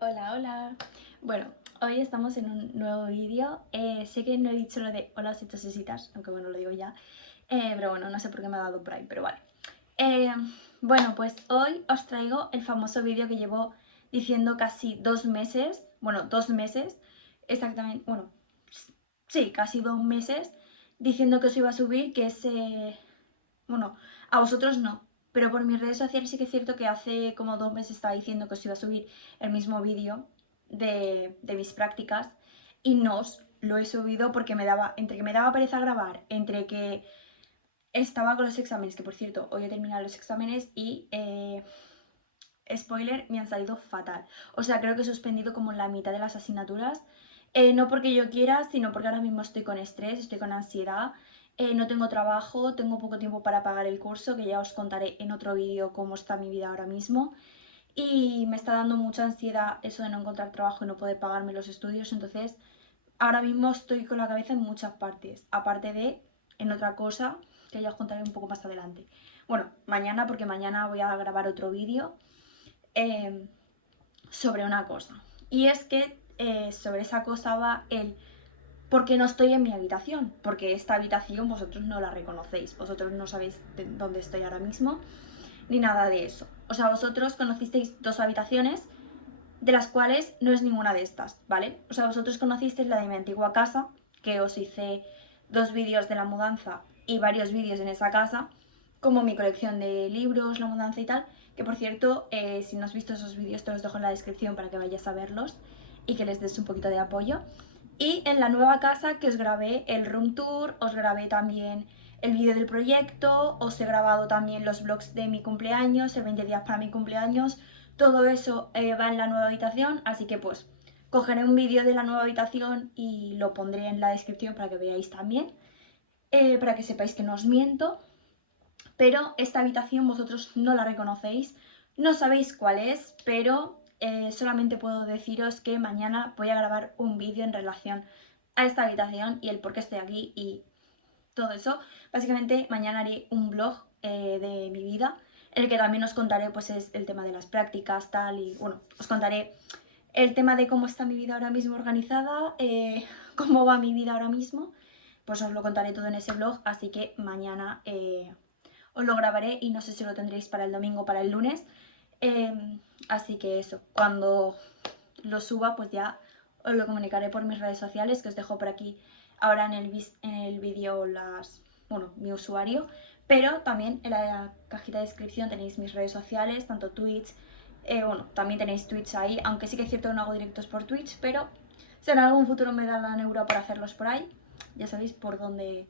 Hola, hola. Bueno, hoy estamos en un nuevo vídeo. Sé que no he dicho lo de hola citosisitas, aunque bueno, lo digo ya. Pero bueno, no sé por qué me ha dado por ahí, pero vale. Eh, bueno, pues hoy os traigo el famoso vídeo que llevo diciendo casi 2 meses. Bueno, 2 meses. Exactamente, bueno, sí, casi 2 meses diciendo que os iba a subir, que es bueno, a vosotros no, pero por mis redes sociales sí que es cierto que hace como 2 meses estaba diciendo que os iba a subir el mismo vídeo de mis prácticas y no os lo he subido porque entre que me daba pereza grabar, entre que estaba con los exámenes, que por cierto, hoy he terminado los exámenes y, spoiler, me han salido fatal. O sea, creo que he suspendido como la mitad de las asignaturas. No porque yo quiera, sino porque ahora mismo estoy con estrés, estoy con ansiedad, no tengo trabajo, tengo poco tiempo para pagar el curso, que ya os contaré en otro vídeo cómo está mi vida ahora mismo. Y me está dando mucha ansiedad eso de no encontrar trabajo y no poder pagarme los estudios. Entonces, ahora mismo estoy con la cabeza en muchas partes, aparte de en otra cosa que ya os contaré un poco más adelante. Bueno, mañana, porque mañana voy a grabar otro vídeo eh, sobre una cosa. Y es que sobre esa cosa va el por qué no estoy en mi habitación. Porque esta habitación vosotros no la reconocéis. Vosotros no sabéis dónde estoy ahora mismo, ni nada de eso. O sea, vosotros conocisteis dos habitaciones, de las cuales no es ninguna de estas, ¿vale? O sea, vosotros conocisteis la de mi antigua casa, que os hice 2 vídeos de la mudanza y varios vídeos en esa casa, como mi colección de libros, la mudanza y tal, que por cierto, si no has visto esos vídeos te los dejo en la descripción para que vayas a verlos y que les des un poquito de apoyo. Y en la nueva casa que os grabé el room tour, os grabé también el vídeo del proyecto, os he grabado también los vlogs de mi cumpleaños, el 20 días para mi cumpleaños, todo eso va en la nueva habitación, así que pues cogeré un vídeo de la nueva habitación y lo pondré en la descripción para que veáis también, para que sepáis que no os miento. Pero esta habitación vosotros no la reconocéis, no sabéis cuál es, pero solamente puedo deciros que mañana voy a grabar un vídeo en relación a esta habitación y el por qué estoy aquí y todo eso. Básicamente mañana haré un vlog de mi vida en el que también os contaré pues es el tema de las prácticas, tal, y bueno, os contaré el tema de cómo está mi vida ahora mismo organizada, cómo va mi vida ahora mismo, pues os lo contaré todo en ese vlog, así que mañana os lo grabaré y no sé si lo tendréis para el domingo o para el lunes. Así que eso, cuando lo suba pues ya os lo comunicaré por mis redes sociales, que os dejo por aquí ahora en el vídeo bueno, mi usuario, pero también en la cajita de descripción tenéis mis redes sociales, tanto Twitch, bueno, también tenéis Twitch ahí, aunque sí que es cierto que no hago directos por Twitch, pero si en algún futuro me da la neura para hacerlos por ahí, ya sabéis por dónde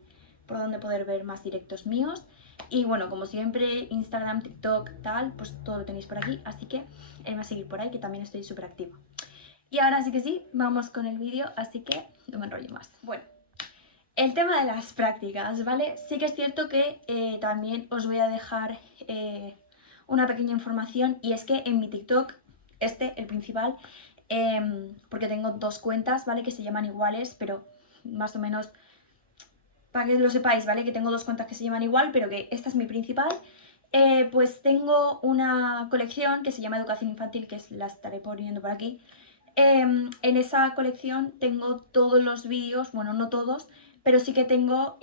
poder ver más directos míos. Y bueno, como siempre, Instagram, TikTok, tal, pues todo lo tenéis por aquí, así que me a seguir por ahí, que también estoy súper activa. Y ahora sí que sí, vamos con el vídeo, así que no me enrollo más. Bueno, el tema de las prácticas, ¿vale? Sí que es cierto que también os voy a dejar una pequeña información, y es que en mi TikTok, el principal, porque tengo dos cuentas, ¿vale? Que se llaman iguales, pero más o menos para que lo sepáis, ¿vale? Que tengo dos cuentas que se llaman igual, pero que esta es mi principal. Pues tengo una colección que se llama Educación Infantil, que la estaré poniendo por aquí. En esa colección tengo todos los vídeos, bueno, no todos, pero sí que tengo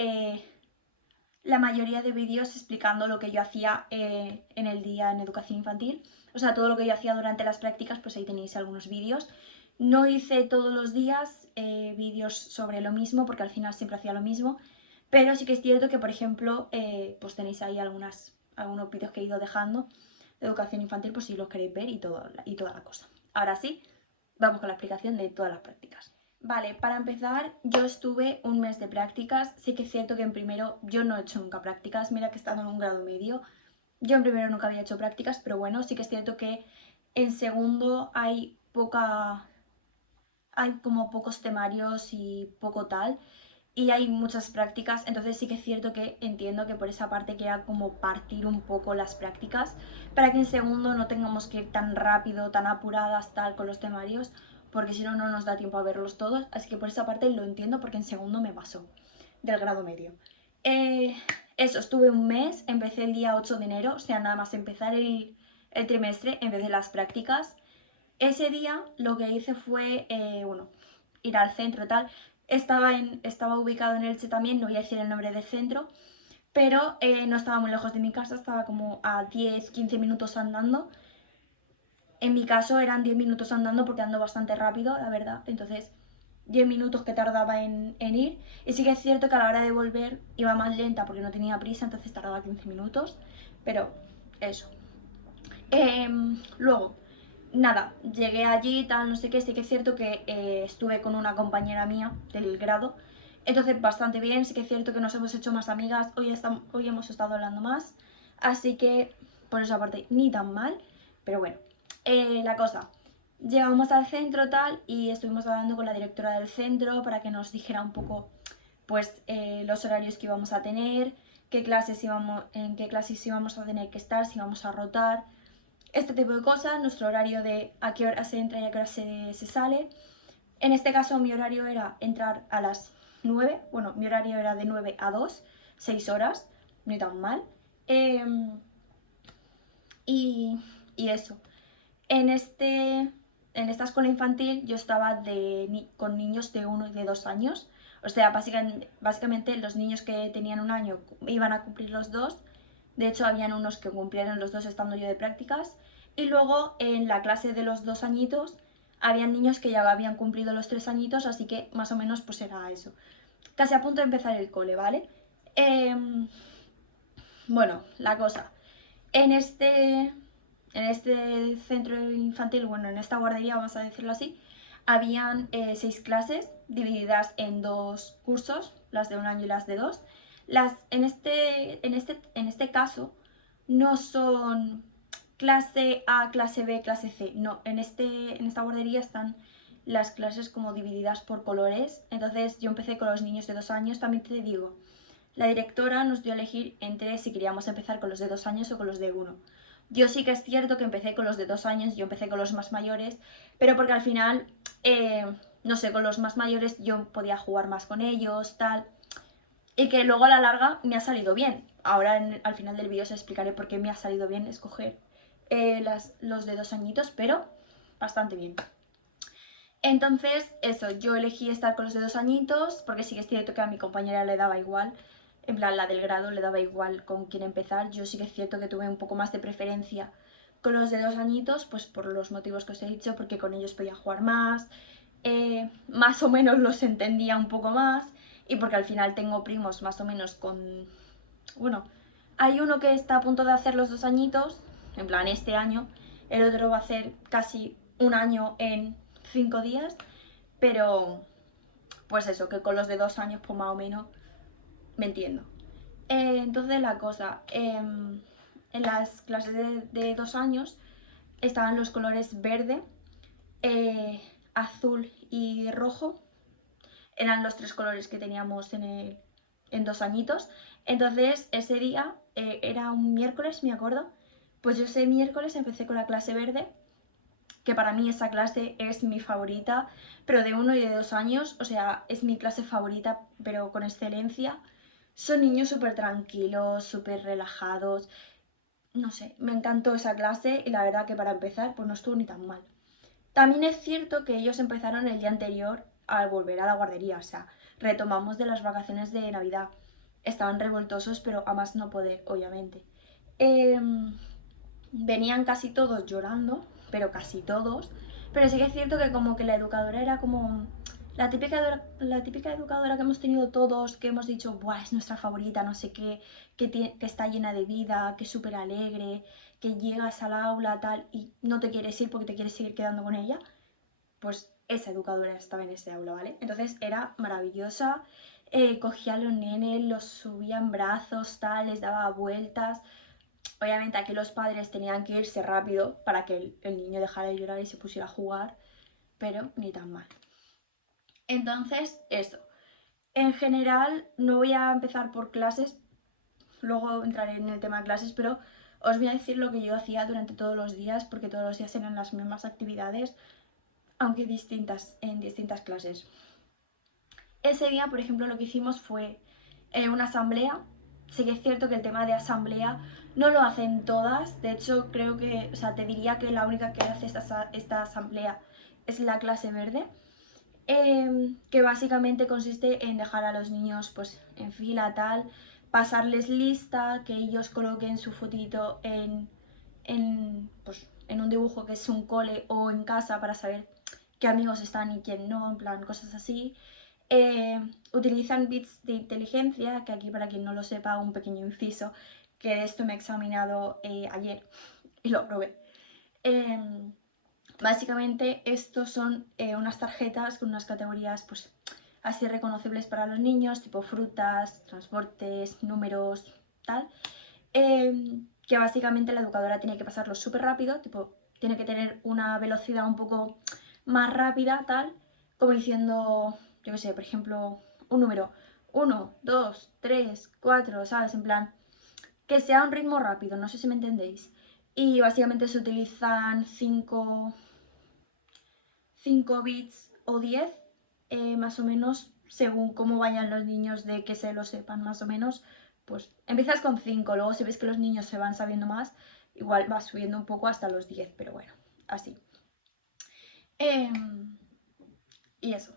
la mayoría de vídeos explicando lo que yo hacía en el día en educación infantil. O sea, todo lo que yo hacía durante las prácticas, pues ahí tenéis algunos vídeos. No hice todos los días vídeos sobre lo mismo, porque al final siempre hacía lo mismo, pero sí que es cierto que, por ejemplo, pues tenéis ahí algunos vídeos que he ido dejando de educación infantil, pues si los queréis ver y toda la cosa. Ahora sí, vamos con la explicación de todas las prácticas. Vale, para empezar, yo estuve un mes de prácticas. Sí que es cierto que en primero yo no he hecho nunca prácticas, mira que he estado en un grado medio. Yo en primero nunca había hecho prácticas, pero bueno, sí que es cierto que en segundo hay como pocos temarios y poco tal, y hay muchas prácticas, entonces sí que es cierto que entiendo que por esa parte queda como partir un poco las prácticas para que en segundo no tengamos que ir tan rápido, tan apuradas tal con los temarios, porque si no, no nos da tiempo a verlos todos, así que por esa parte lo entiendo porque en segundo me pasó del grado medio. Eh, Eso, estuve un mes, empecé el día 8 de enero, o sea, nada más empezar el trimestre, empecé las prácticas. Ese día lo que hice fue, bueno, ir al centro y tal. Estaba ubicado en Elche también, no voy a decir el nombre del centro, pero no estaba muy lejos de mi casa, estaba como a 10-15 minutos andando. En mi caso eran 10 minutos andando porque ando bastante rápido, la verdad. Entonces, 10 minutos que tardaba en ir. Y sí que es cierto que a la hora de volver iba más lenta porque no tenía prisa, entonces tardaba 15 minutos. Pero eso. Luego, nada, llegué allí, tal, no sé qué. Sí que es cierto que estuve con una compañera mía del grado. Entonces, bastante bien. Sí que es cierto que nos hemos hecho más amigas. Hoy hemos estado hablando más. Así que, por esa parte, ni tan mal. Pero bueno, la cosa. Llegamos al centro tal y estuvimos hablando con la directora del centro para que nos dijera un poco pues los horarios que íbamos a tener, en qué clases íbamos a tener que estar, si íbamos a rotar, este tipo de cosas, nuestro horario de a qué hora se entra y a qué hora se sale. En este caso mi horario era entrar a las 9, bueno, mi horario era de 9 a 2, 6 horas, no tan mal. Eh, y, y eso. En, este, en esta escuela infantil yo estaba con niños de 1 y de 2 años. O sea, básicamente los niños que tenían 1 año iban a cumplir los 2. De hecho, habían unos que cumplieron los 2 estando yo de prácticas. Y luego en la clase de los 2 añitos habían niños que ya habían cumplido los 3 añitos, así que más o menos pues era eso. Casi a punto de empezar el cole, ¿vale? Bueno, la cosa. En este, en este centro infantil, bueno, en esta guardería, vamos a decirlo así, habían 6 clases divididas en 2 cursos, las de 1 año y las de 2. En este caso, no son clase A, clase B, clase C. No, en esta guardería están las clases como divididas por colores. Entonces yo empecé con los niños de 2 años, también te digo. La directora nos dio a elegir entre si queríamos empezar con los de 2 años o con los de 1. Yo sí que es cierto que empecé con los de 2 años, yo empecé con los más mayores, pero porque al final, no sé, con los más mayores yo podía jugar más con ellos, tal, y que luego a la larga me ha salido bien. Ahora al final del vídeo os explicaré por qué me ha salido bien escoger los de 2 añitos, pero bastante bien. Entonces, eso, yo elegí estar con los de 2 añitos, porque sí que es cierto que a mi compañera le daba igual, en plan, la del grado le daba igual con quién empezar. Yo sí que es cierto que tuve un poco más de preferencia con los de 2 añitos, pues por los motivos que os he dicho, porque con ellos podía jugar más, más o menos los entendía un poco más, y porque al final tengo primos más o menos con... Bueno, hay uno que está a punto de hacer los 2 añitos, en plan este año, el otro va a hacer casi 1 año en 5 días, pero pues eso, que con los de 2 años pues más o menos me entiendo. Entonces la cosa, en las clases de 2 años estaban los colores verde, azul y rojo, eran los 3 colores que teníamos en 2 añitos. Entonces ese día era un miércoles, me acuerdo, pues yo ese miércoles empecé con la clase verde, que para mí esa clase es mi favorita, pero de 1 y de 2 años, o sea, es mi clase favorita, pero con excelencia. Son niños súper tranquilos, súper relajados, no sé, me encantó esa clase y la verdad que para empezar pues no estuvo ni tan mal. También es cierto que ellos empezaron el día anterior al volver a la guardería, o sea, retomamos de las vacaciones de Navidad. Estaban revoltosos, pero a más no poder, obviamente. Venían casi todos llorando, pero casi todos. Pero sí que es cierto que como que la educadora era como la típica educadora que hemos tenido todos, que hemos dicho, buah, es nuestra favorita, no sé qué, que está llena de vida, que es súper alegre, que llegas al aula tal y no te quieres ir porque te quieres seguir quedando con ella. Pues esa educadora estaba en ese aula, ¿vale? Entonces era maravillosa, cogía a los nenes, los subía en brazos, tal, les daba vueltas. Obviamente aquí los padres tenían que irse rápido para que el niño dejara de llorar y se pusiera a jugar, pero ni tan mal. Entonces, eso. En general, no voy a empezar por clases, luego entraré en el tema de clases, pero os voy a decir lo que yo hacía durante todos los días, porque todos los días eran las mismas actividades, aunque en distintas clases. Ese día, por ejemplo, lo que hicimos fue una asamblea sí que es cierto que el tema de asamblea no lo hacen todas. De hecho, creo que, o sea, te diría que la única que hace esta asamblea es la clase verde. Que básicamente consiste en dejar a los niños pues en fila tal, pasarles lista, que ellos coloquen su fotito pues, en un dibujo que es un cole o en casa para saber qué amigos están y quién no, en plan cosas así. Utilizan bits de inteligencia, que aquí para quien no lo sepa, un pequeño inciso, que de esto me he examinado ayer y lo probé. Básicamente estos son unas tarjetas con unas categorías pues así reconocibles para los niños, tipo frutas, transportes, números, tal. Que básicamente la educadora tiene que pasarlo súper rápido, tipo tiene que tener una velocidad un poco más rápida, tal, como diciendo, yo qué sé, por ejemplo, un número 1, 2, 3, 4, ¿sabes? En plan, que sea un ritmo rápido, no sé si me entendéis. Y básicamente se utilizan 5 bits o 10, más o menos, según cómo vayan los niños de que se lo sepan, más o menos. Pues empiezas con 5, luego si ves que los niños se van sabiendo más, igual vas subiendo un poco hasta los 10, pero bueno, así. Eh, y eso.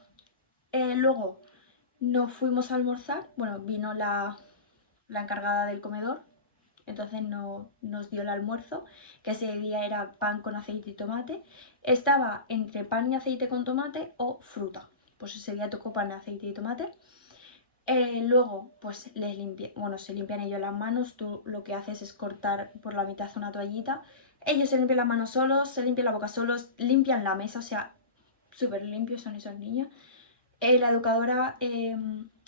Luego nos fuimos a almorzar, bueno, vino la encargada del comedor, entonces nos dio el almuerzo, que ese día era pan con aceite y tomate. Estaba entre pan y aceite con tomate o fruta. Pues ese día tocó pan, aceite y tomate. Luego, pues se limpian ellos las manos. Tú lo que haces es cortar por la mitad una toallita. Ellos se limpian las manos solos, se limpian la boca solos, limpian la mesa, o sea, súper limpios son esos niños. La educadora,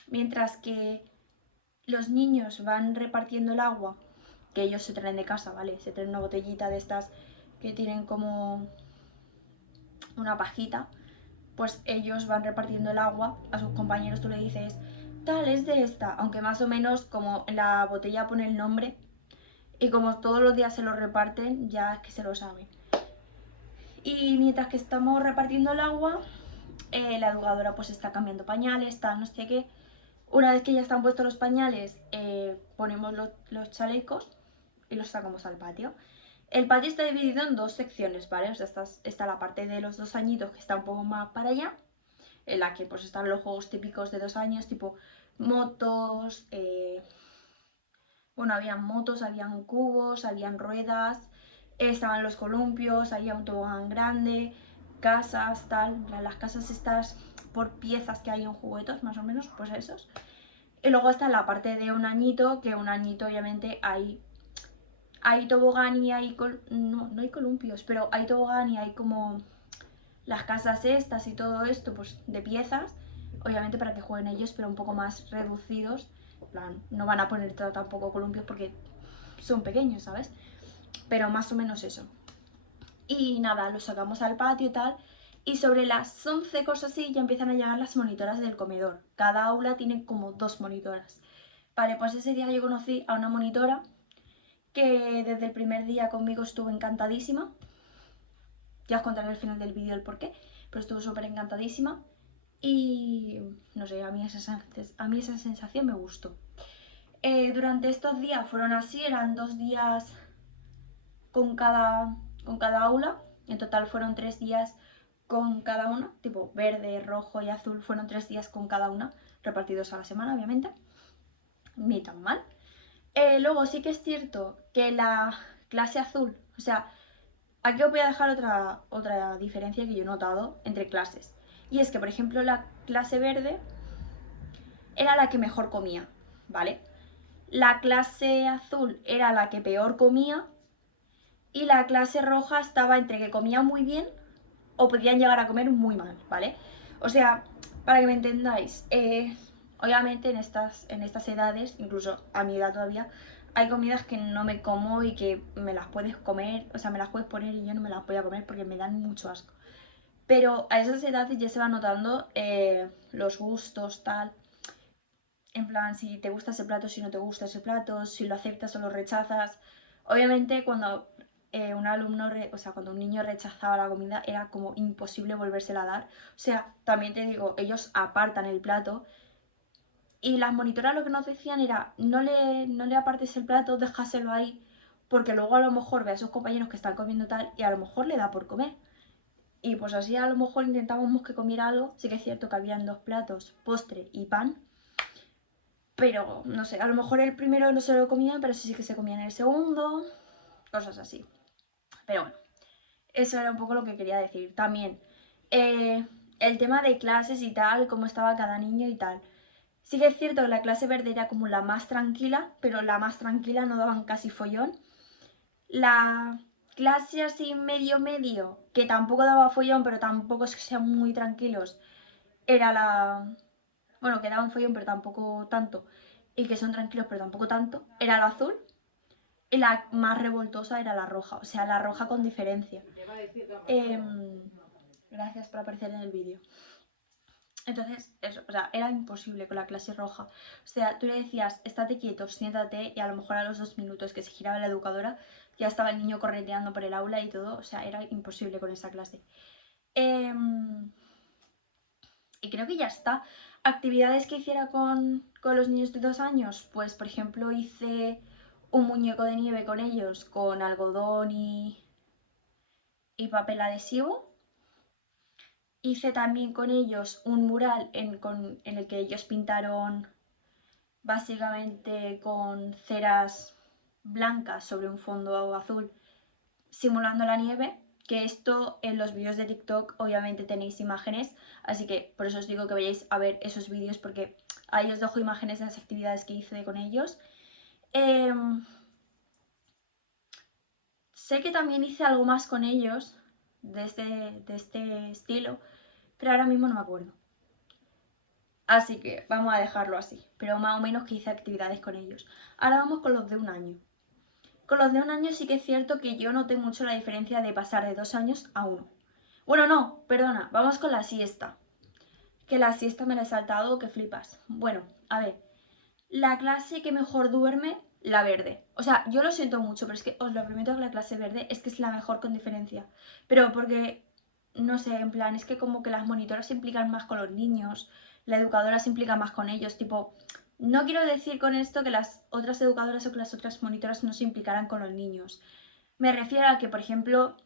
mientras que los niños van repartiendo el agua que ellos se traen de casa, ¿vale? Se traen una botellita de estas que tienen como una pajita, pues ellos van repartiendo el agua a sus compañeros. Tú le dices, tal, es de esta, aunque más o menos como en la botella pone el nombre y como todos los días se lo reparten, ya es que se lo saben. Y mientras que estamos repartiendo el agua, la educadora pues está cambiando pañales, tal, no sé qué. Una vez que ya están puestos los pañales, ponemos los chalecos y los sacamos al patio. El patio está dividido en dos secciones, ¿vale? O sea, está la parte de los 2 añitos que está un poco más para allá, en la que pues están los juegos típicos de 2 años, tipo motos, bueno, habían motos, habían cubos, habían ruedas, estaban los columpios, había un tobogán grande, casas, tal, las casas estas por piezas que hay en juguetos, más o menos, pues esos. Y luego está la parte de un añito, que un añito obviamente hay tobogán y hay, no hay columpios, pero hay tobogán y hay como las casas estas y todo esto, pues de piezas, obviamente para que jueguen ellos, pero un poco más reducidos. En plan, no van a poner tampoco columpios porque son pequeños, ¿sabes? Pero más o menos eso. Y nada, los sacamos al patio y tal. Y sobre las 11 cosas así ya empiezan a llegar las monitoras del comedor. Cada aula tiene como 2 monitoras. Vale, pues ese día yo conocí a una monitora que desde el primer día conmigo estuvo encantadísima. Ya os contaré al final del vídeo el porqué, pero estuvo súper encantadísima. Y no sé, a mí esa sensación me gustó. Durante estos días fueron así, eran 2 días con cada aula. En total fueron 3 días con cada una, tipo verde, rojo y azul, fueron 3 días con cada una, repartidos a la semana, obviamente. Ni tan mal. Luego sí que es cierto que la clase azul, o sea, aquí os voy a dejar otra diferencia que yo he notado entre clases. Y es que, por ejemplo, la clase verde era la que mejor comía, ¿vale? La clase azul era la que peor comía y la clase roja estaba entre que comía muy bien o podían llegar a comer muy mal, ¿vale? O sea, para que me entendáis, obviamente en estas edades, incluso a mi edad todavía, hay comidas que no me como y que me las puedes comer, o sea, me las puedes poner y yo no me las voy a comer porque me dan mucho asco. Pero a esas edades ya se va notando los gustos, tal. En plan, si te gusta ese plato, si no te gusta ese plato, si lo aceptas o lo rechazas. Obviamente cuando un alumno, o sea, cuando un niño rechazaba la comida era como imposible volvérsela a dar. O sea, también te digo, ellos apartan el plato Y las monitoras lo que nos decían era, no le apartes el plato, déjaselo ahí, porque luego a lo mejor ve a sus compañeros que están comiendo tal y a lo mejor le da por comer. Y pues así a lo mejor intentábamos que comiera algo. Sí que es cierto que habían 2 platos, postre y pan. Pero no sé, a lo mejor el primero no se lo comían, pero sí que se comían el segundo. Cosas así. Pero bueno, eso era un poco lo que quería decir. También eh, el tema de clases y tal, cómo estaba cada niño y tal. Sí que es cierto que la clase verde era como la más tranquila, pero la más tranquila no daban casi follón. La clase así medio medio, que tampoco daba follón, pero tampoco es que sean muy tranquilos, era la... Bueno, que daban follón, pero tampoco tanto. Y que son tranquilos, pero tampoco tanto. Era la azul. Y la más revoltosa era la roja. O sea, la roja con diferencia. Gracias por aparecer en el vídeo. Entonces, eso, o sea, era imposible con la clase roja. O sea, tú le decías, estate quieto, siéntate, y a lo mejor a los 2 minutos que se giraba la educadora, ya estaba el niño correteando por el aula y todo. O sea, era imposible con esa clase. Y creo que ya está. Actividades que hiciera con los niños de 2 años, pues por ejemplo hice un muñeco de nieve con ellos, con algodón y papel adhesivo. Hice también con ellos un mural en el que ellos pintaron básicamente con ceras blancas sobre un fondo azul, simulando la nieve, que esto en los vídeos de TikTok obviamente tenéis imágenes, así que por eso os digo que vayáis a ver esos vídeos porque ahí os dejo imágenes de las actividades que hice con ellos. Sé que también hice algo más con ellos de este estilo, pero ahora mismo no me acuerdo. Así que vamos a dejarlo así, pero más o menos que hice actividades con ellos. Ahora vamos con los de 1 año. Con los de 1 año sí que es cierto que yo noté mucho la diferencia de pasar de 2 años a 1. Bueno, no, perdona, vamos con la siesta. Que la siesta me la he saltado, que flipas. Bueno, a ver, la clase que mejor duerme, la verde. O sea, yo lo siento mucho, pero es que os lo prometo que la clase verde es que es la mejor con diferencia. Pero porque, no sé, en plan, es que como que las monitoras se implican más con los niños, la educadora se implica más con ellos, tipo, no quiero decir con esto que las otras educadoras o que las otras monitoras no se implicaran con los niños. Me refiero a que, por ejemplo,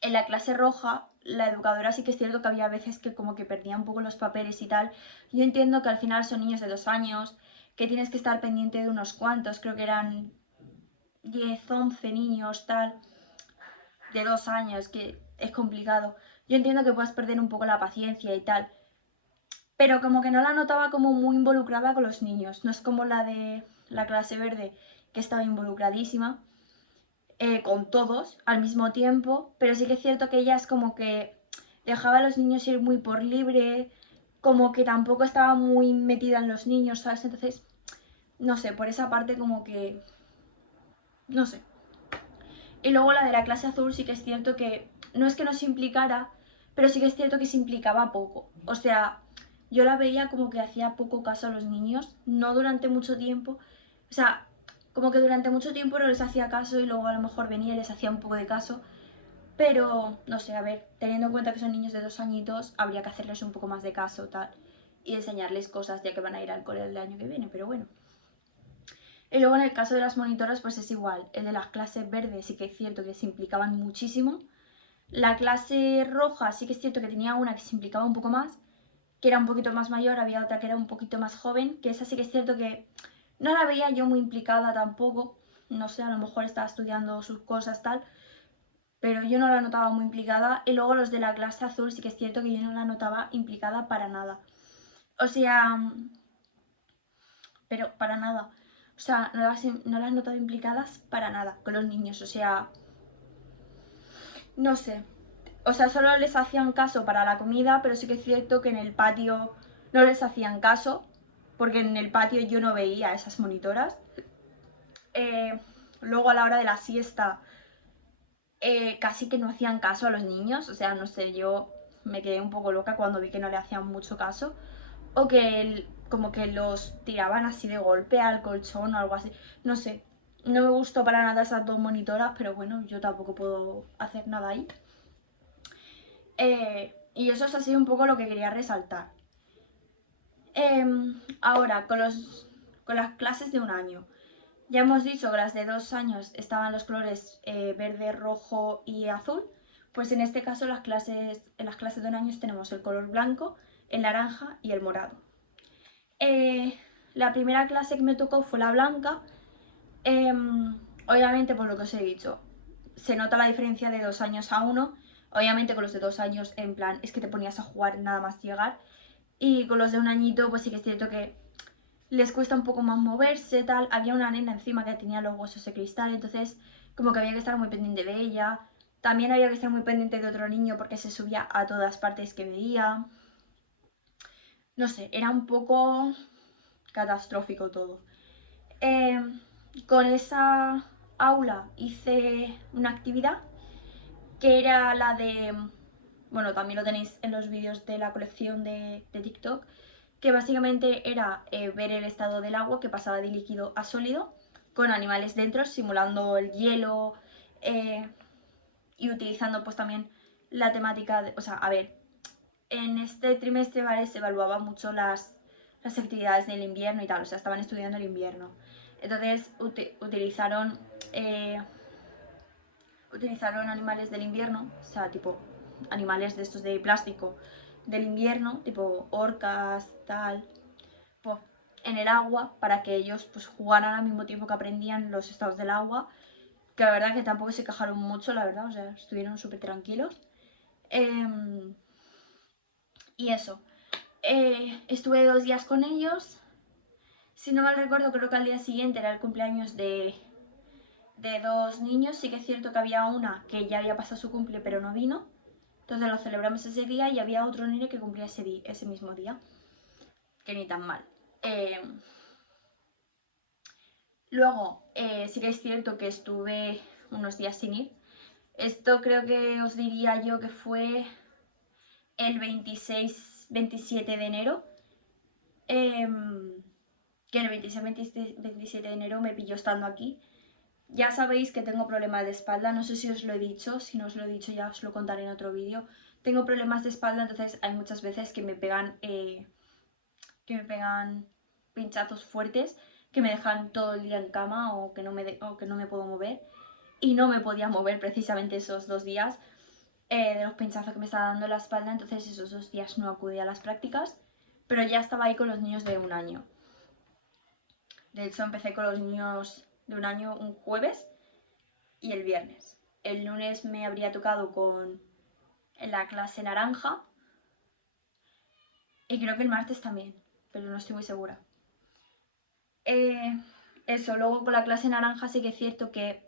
en la clase roja, la educadora sí que es cierto que había veces que como que perdía un poco los papeles y tal. Yo entiendo que al final son niños de 2 años, que tienes que estar pendiente de unos cuantos, creo que eran 10, 11 niños, tal, de 2 años, que es complicado. Yo entiendo que puedas perder un poco la paciencia y tal, pero como que no la notaba como muy involucrada con los niños. No es como la de la clase verde, que estaba involucradísima. Con todos al mismo tiempo, pero sí que es cierto que ella es como que dejaba a los niños ir muy por libre, como que tampoco estaba muy metida en los niños, ¿sabes? Entonces, no sé, por esa parte como que, no sé. Y luego la de la clase azul sí que es cierto que no es que no se implicara, pero sí que es cierto que se implicaba poco. O sea, yo la veía como que hacía poco caso a los niños, no durante mucho tiempo. O sea, como que durante mucho tiempo no les hacía caso y luego a lo mejor venía y les hacía un poco de caso. Pero, no sé, a ver, teniendo en cuenta que son niños de 2 añitos, habría que hacerles un poco más de caso, tal, y enseñarles cosas ya que van a ir al cole el año que viene, pero bueno. Y luego en el caso de las monitoras, pues es igual. El de las clases verdes sí que es cierto que se implicaban muchísimo. La clase roja sí que es cierto que tenía una que se implicaba un poco más, que era un poquito más mayor, había otra que era un poquito más joven, que esa sí que es cierto que no la veía yo muy implicada tampoco. No sé, a lo mejor estaba estudiando sus cosas, tal, pero yo no la notaba muy implicada. Y luego los de la clase azul sí que es cierto que yo no la notaba implicada para nada. O sea, pero para nada. O sea, no las notaba implicadas para nada con los niños. O sea, no sé. O sea, solo les hacían caso para la comida, pero sí que es cierto que en el patio no les hacían caso, porque en el patio yo no veía a esas monitoras. Luego a la hora de la siesta casi que no hacían caso a los niños, o sea, no sé, yo me quedé un poco loca cuando vi que no le hacían mucho caso, o que como que los tiraban así de golpe al colchón o algo así, no sé, no me gustó para nada esas 2 monitoras, pero bueno, yo tampoco puedo hacer nada ahí. Y eso es así un poco lo que quería resaltar. Ahora, con las clases de un año. Ya hemos dicho que las de 2 años estaban los colores verde, rojo y azul. Pues en este caso en las clases de un año tenemos el color blanco, el naranja y el morado. La primera clase que me tocó fue la blanca. Obviamente, por lo que os he dicho, se nota la diferencia de 2 años a uno. Obviamente con los de 2 años, en plan, es que te ponías a jugar nada más llegar. Y con los de un añito, pues sí que es cierto que les cuesta un poco más moverse, tal. Había una nena encima que tenía los huesos de cristal, entonces como que había que estar muy pendiente de ella. También había que estar muy pendiente de otro niño porque se subía a todas partes que veía. No sé, era un poco catastrófico todo. Eh, con esa aula hice una actividad que era la de, bueno, también lo tenéis en los vídeos de la colección de TikTok, que básicamente era ver el estado del agua que pasaba de líquido a sólido con animales dentro, simulando el hielo eh, y utilizando pues también la temática, o sea, a ver, en este trimestre, ¿vale? Se evaluaban mucho las actividades del invierno y tal, o sea, estaban estudiando el invierno. Entonces utilizaron animales del invierno, o sea, tipo animales de estos de plástico del invierno, tipo orcas, tal, pues, en el agua para que ellos pues jugaran al mismo tiempo que aprendían los estados del agua, que la verdad que tampoco se quejaron mucho, la verdad, o sea, estuvieron súper tranquilos. Y eso, estuve 2 días con ellos. Si no mal recuerdo, creo que al día siguiente era el cumpleaños de 2 niños. Sí que es cierto que había una que ya había pasado su cumple pero no vino. Entonces lo celebramos ese día y había otro niño que cumplía ese mismo día. Que ni tan mal. Luego, sí que es cierto que estuve unos días sin ir. Esto creo que os diría yo que fue el 26-27 de enero. Que el 26-27 de enero me pilló estando aquí. Ya sabéis que tengo problemas de espalda, no sé si os lo he dicho, si no os lo he dicho ya os lo contaré en otro vídeo. Tengo problemas de espalda, entonces hay muchas veces que me pegan pinchazos fuertes, que me dejan todo el día en cama o que no me puedo mover. Y no me podía mover precisamente esos 2 días de los pinchazos que me estaba dando en la espalda, entonces esos 2 días no acudí a las prácticas, pero ya estaba ahí con los niños de un año. De hecho, empecé con los niños de un año un jueves y el viernes. El lunes me habría tocado con la clase naranja y creo que el martes también, pero no estoy muy segura. Eso, luego con la clase naranja sí que es cierto que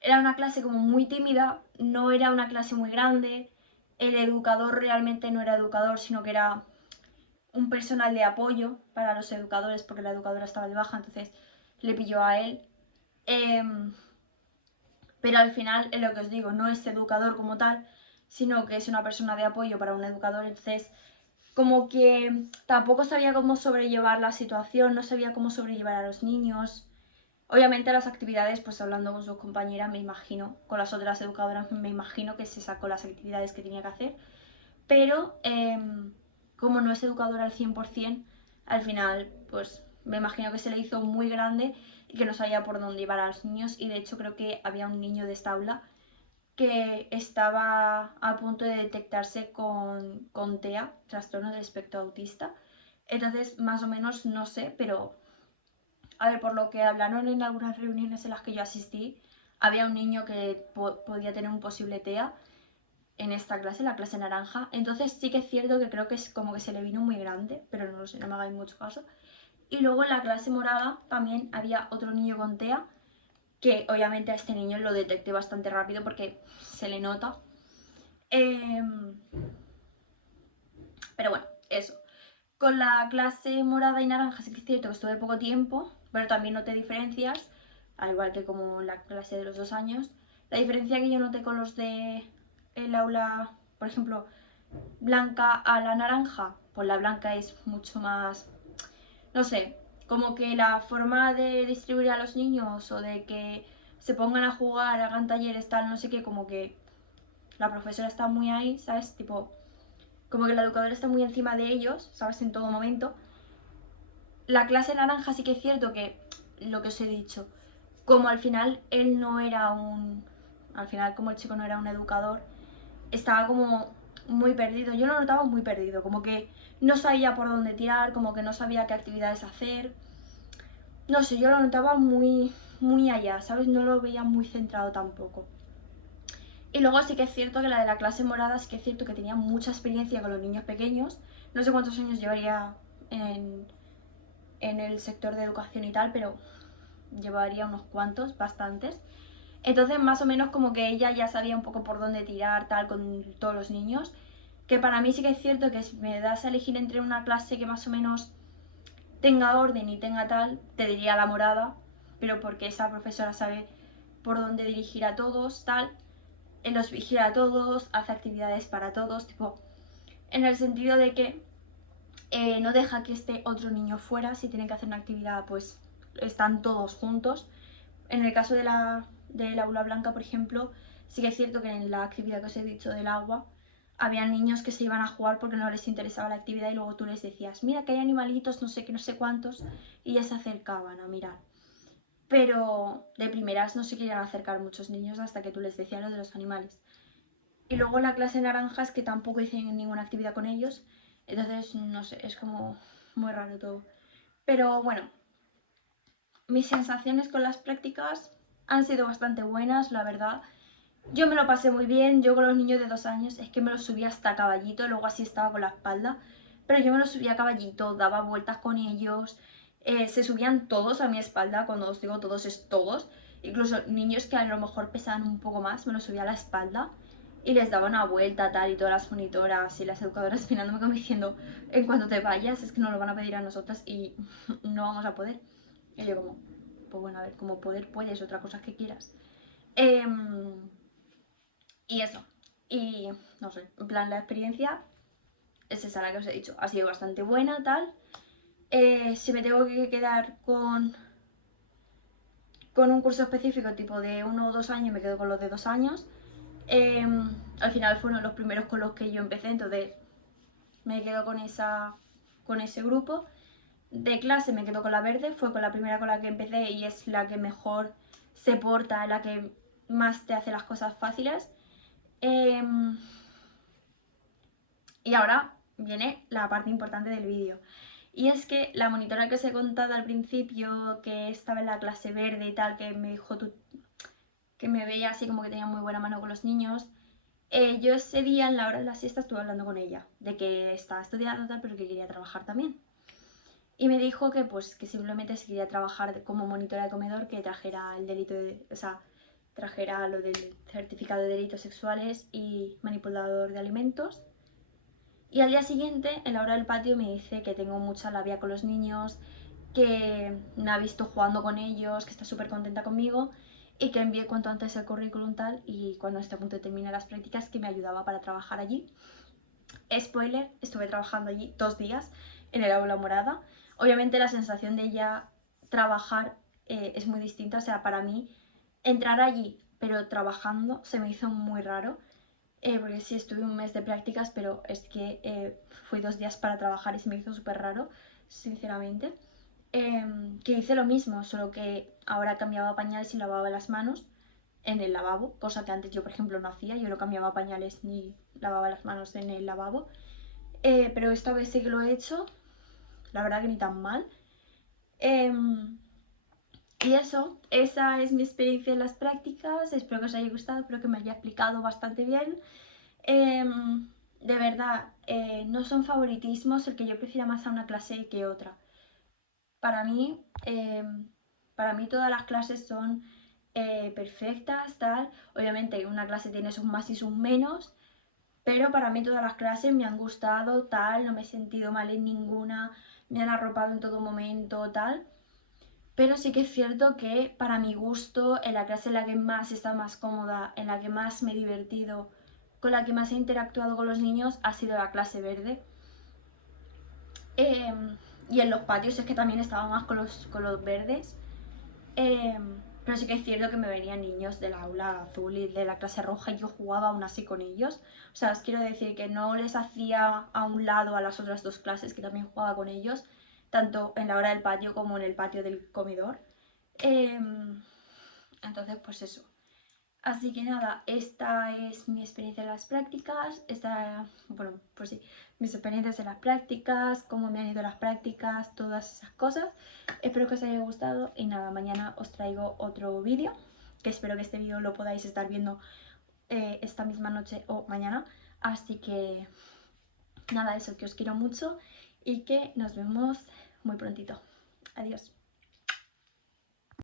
era una clase como muy tímida, no era una clase muy grande, el educador realmente no era educador, sino que era un personal de apoyo para los educadores porque la educadora estaba de baja, entonces le pilló a él. Pero al final, es lo que os digo, no es educador como tal, sino que es una persona de apoyo para un educador, entonces como que tampoco sabía cómo sobrellevar la situación, no sabía cómo sobrellevar a los niños. Obviamente las actividades, pues hablando con sus compañeras, me imagino, con las otras educadoras, me imagino que se sacó las actividades que tenía que hacer, pero como no es educadora al 100%, al final, pues me imagino que se le hizo muy grande y que no sabía por dónde llevar a los niños, y de hecho creo que había un niño de esta aula que estaba a punto de detectarse con TEA, trastorno del espectro autista. Entonces, más o menos, no sé, pero a ver, por lo que hablaron en algunas reuniones en las que yo asistí, había un niño que podía tener un posible TEA en esta clase, la clase naranja. Entonces sí que es cierto que creo que es como que se le vino muy grande, pero no lo sé, no me hagáis mucho caso. Y luego en la clase morada también había otro niño con TEA, que obviamente a este niño lo detecté bastante rápido porque se le nota. Pero bueno, eso. Con la clase morada y naranja sí que es cierto que estuve poco tiempo, pero también noté diferencias, al igual que como en la clase de los 2 años. La diferencia que yo noté con los de el aula, por ejemplo, blanca a la naranja, pues la blanca es mucho más, no sé, como que la forma de distribuir a los niños o de que se pongan a jugar, hagan talleres, tal, no sé qué, como que la profesora está muy ahí, ¿sabes? Tipo, como que la educadora está muy encima de ellos, ¿sabes? En todo momento. la clase naranja sí que es cierto que, lo que os he dicho, como al final él no era un... Al final como el chico no era un educador, estaba como muy perdido. Yo lo notaba muy perdido, como que no sabía por dónde tirar, como que no sabía qué actividades hacer. No sé, yo lo notaba muy allá, ¿sabes? No lo veía muy centrado tampoco. Y luego sí que es cierto que la de la clase morada sí que es cierto que tenía mucha experiencia con los niños pequeños. No sé cuántos años llevaría en, en el sector de educación y tal, pero llevaría unos cuantos, bastantes. Entonces más o menos como que ella ya sabía un poco por dónde tirar tal con todos los niños. Que para mí sí que es cierto que si me das a elegir entre una clase que más o menos tenga orden y tenga tal, te diría la morada, pero porque esa profesora sabe por dónde dirigir a todos, tal, los vigila a todos, hace actividades para todos, tipo, en el sentido de que no deja que esté otro niño fuera, si tienen que hacer una actividad, pues están todos juntos. En el caso del aula blanca, por ejemplo, sí que es cierto que en la actividad que os he dicho del agua, había niños que se iban a jugar porque no les interesaba la actividad y luego tú les decías, mira que hay animalitos, no sé qué, no sé cuántos, y ya se acercaban a mirar. Pero de primeras no se querían acercar muchos niños hasta que tú les decías lo de los animales. Y luego la clase naranja es que tampoco hice ninguna actividad con ellos, entonces no sé, es como muy raro todo. Pero bueno, mis sensaciones con las prácticas han sido bastante buenas, la verdad. Yo me lo pasé muy bien, yo con los niños de 2 años es que me los subía hasta caballito, luego así estaba con la espalda, pero yo me los subía a caballito, daba vueltas con ellos, se subían todos a mi espalda, cuando os digo todos es todos, incluso niños que a lo mejor pesaban un poco más, me los subía a la espalda y les daba una vuelta tal y todas las monitoras y las educadoras mirándome como diciendo, en cuanto te vayas es que nos lo van a pedir a nosotras y no vamos a poder. Y yo como, pues bueno, a ver, como poder puedes, otra cosa que quieras. Y eso. Y no sé, en plan la experiencia es esa la que os he dicho. Ha sido bastante buena, tal. Si me tengo que quedar con un curso específico tipo de 1 o 2 años, me quedo con los de 2 años. Eh, Al final fueron los primeros con los que yo empecé, entonces me quedo con ese grupo. De clase me quedo con la verde, fue con la primera con la que empecé y es la que mejor se porta, la que más te hace las cosas fáciles. Eh, y ahora viene la parte importante del vídeo. Y es que la monitora que os he contado al principio, que estaba en la clase verde y tal, que me dijo que me veía así como que tenía muy buena mano con los niños, yo ese día en la hora de la siesta estuve hablando con ella, de que estaba estudiando tal, pero que quería trabajar también. Y me dijo que pues que simplemente si quería trabajar como monitora de comedor, que trajera el delito de, o sea, trajera lo del certificado de delitos sexuales y manipulador de alimentos. Y al día siguiente, en la hora del patio, me dice que tengo mucha labia con los niños, que me ha visto jugando con ellos, que está súper contenta conmigo y que envíe cuanto antes el currículum tal y cuando esté a punto de terminar las prácticas que me ayudaba para trabajar allí. Spoiler, estuve trabajando allí 2 días en el aula morada. Obviamente la sensación de ya trabajar es muy distinta, o sea, para mí entrar allí pero trabajando se me hizo muy raro. Porque sí estuve un mes de prácticas, pero es que fui 2 días para trabajar y se me hizo súper raro, sinceramente. Que hice lo mismo, solo que ahora cambiaba pañales y lavaba las manos en el lavabo, cosa que antes yo, por ejemplo, no hacía. Yo no cambiaba pañales ni lavaba las manos en el lavabo. Pero esta vez sí que lo he hecho, la verdad que ni tan mal. Em, y eso, esa es mi experiencia en las prácticas. Espero que os haya gustado, espero que me haya explicado bastante bien. De verdad, no son favoritismos el que yo prefiera más a una clase que otra. Para mí, para mí todas las clases son perfectas, tal. Obviamente una clase tiene sus más y sus menos, pero para mí todas las clases me han gustado, tal. No me he sentido mal en ninguna, me han arropado en todo momento, tal. Pero sí que es cierto que para mi gusto, en la clase en la que más he estado más cómoda, en la que más me he divertido, con la que más he interactuado con los niños, ha sido la clase verde. Eh, y en los patios es que también estaba más con los verdes. Eh, pero sí que es cierto que me venían niños del aula azul y de la clase roja y yo jugaba aún así con ellos. O sea, os quiero decir que no les hacía a un lado a las otras dos clases, que también jugaba con ellos, tanto en la hora del patio como en el patio del comedor. Entonces, pues eso. Así que nada, esta es mi experiencia en las prácticas, bueno, pues sí, mis experiencias en las prácticas, cómo me han ido las prácticas, todas esas cosas. Espero que os haya gustado y nada, mañana os traigo otro vídeo, que espero que este vídeo lo podáis estar viendo esta misma noche o mañana. Así que nada, eso, que os quiero mucho y que nos vemos muy prontito. Adiós.